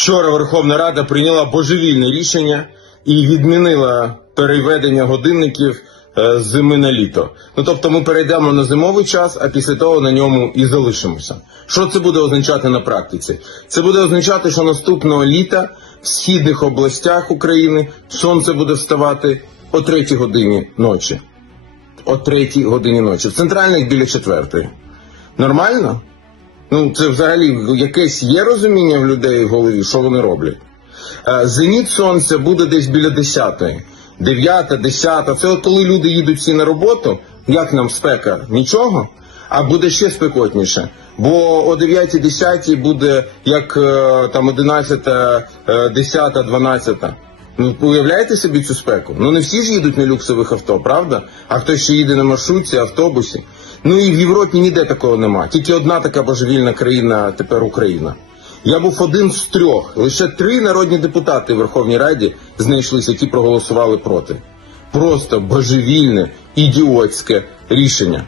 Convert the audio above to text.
Вчора Верховна Рада прийняла божевільне рішення і відмінила переведення годинників е, з зими на літо. Ну тобто, ми перейдемо на зимовий час, а після того на ньому і залишимося. Що це буде означати на практиці? Це буде означати, що наступного літа в східних областях України сонце буде вставати о 3 годині ночі. О третій годині ночі. В центральних біля четвертої. Нормально? Ну це взагалі якесь є розуміння в людей в голові, що вони роблять. Е, Зеніт сонця буде десь біля 10-ї. 9, 10. Це от коли люди їдуть всі на роботу. Як нам спека? Нічого. А буде ще спекотніше. Бо о 9, 10 буде як е, там 11, 10, 12. Ну, уявляєте собі цю спеку? Ну не всі ж їдуть на люксових авто, правда? А хтось ще їде на маршрутці, автобусі. Ну і в Європі ніде такого нема. Тільки одна така божевільна країна тепер Україна. Я був один з трьох. Лише три народні депутати в Верховній Раді знайшлися, які проголосували проти. Просто божевільне, ідіотське рішення.